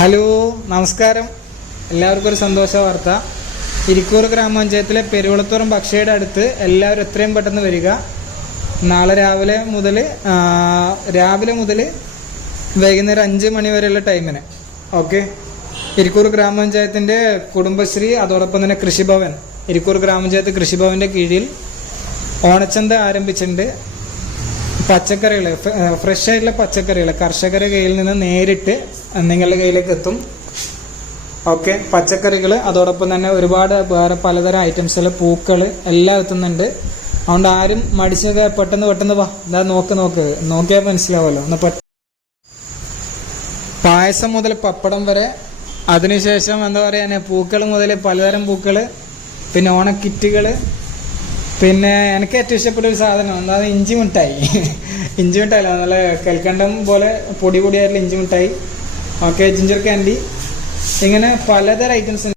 Hello, നമസ്കാരം. എല്ലാവർക്കും ഒരു സന്തോഷ വാർത്ത. ഇരിക്കൂർ ഗ്രാമപഞ്ചായത്തിലെ പെരുവളത്തുറം ഭക്ഷയുടെ അടുത്ത് എല്ലാവരും എത്രയും പെട്ടെന്ന് വരിക. നാളെ രാവിലെ മുതൽ വൈകുന്നേരം 5 മണി വരെയുള്ള ടൈമിന്. ഓക്കെ. ഇരിക്കൂർ ഗ്രാമപഞ്ചായത്തിൻ്റെ കുടുംബശ്രീ, അതോടൊപ്പം തന്നെ കൃഷിഭവൻ, ഇരിക്കൂർ ഗ്രാമപഞ്ചായത്ത് കൃഷിഭവൻ്റെ കീഴിൽ ഓണച്ചന്ത ആരംഭിച്ചിട്ടുണ്ട്. പച്ചക്കറികൾ, ഫ്രഷ് ആയിട്ടുള്ള പച്ചക്കറികൾ കർഷകരുടെ കയ്യിൽ നിന്ന് നേരിട്ട് നിങ്ങളുടെ കയ്യിലേക്ക് എത്തും. ഓക്കെ. പച്ചക്കറികൾ, അതോടൊപ്പം തന്നെ ഒരുപാട് വേറെ പലതരം ഐറ്റംസുകൾ, പൂക്കൾ എല്ലാം എത്തുന്നുണ്ട്. അതുകൊണ്ട് ആരും മടിച്ചൊക്കെ പെട്ടെന്ന് വാ. ഇതാ നോക്കിയാൽ മനസ്സിലാവുമല്ലോ. പായസം മുതൽ പപ്പടം വരെ, അതിനുശേഷം എന്താ പറയാ, പൂക്കൾ മുതൽ പലതരം പൂക്കൾ, പിന്നെ ഓണക്കിറ്റുകൾ, പിന്നെ എനിക്ക് ഏറ്റവും ഇഷ്ടപ്പെട്ട ഒരു സാധനം എന്താണ്, ഇഞ്ചി മിഠായി. ഇഞ്ചി മിഠായില്ല, നല്ല കൽക്കണ്ടം പോലെ പൊടിയായിട്ടുള്ള ഇഞ്ചി മിഠായി. ഓക്കെ. ജിഞ്ചർ ക്യാൻഡി, ഇങ്ങനെ പലതരം ഐറ്റംസ്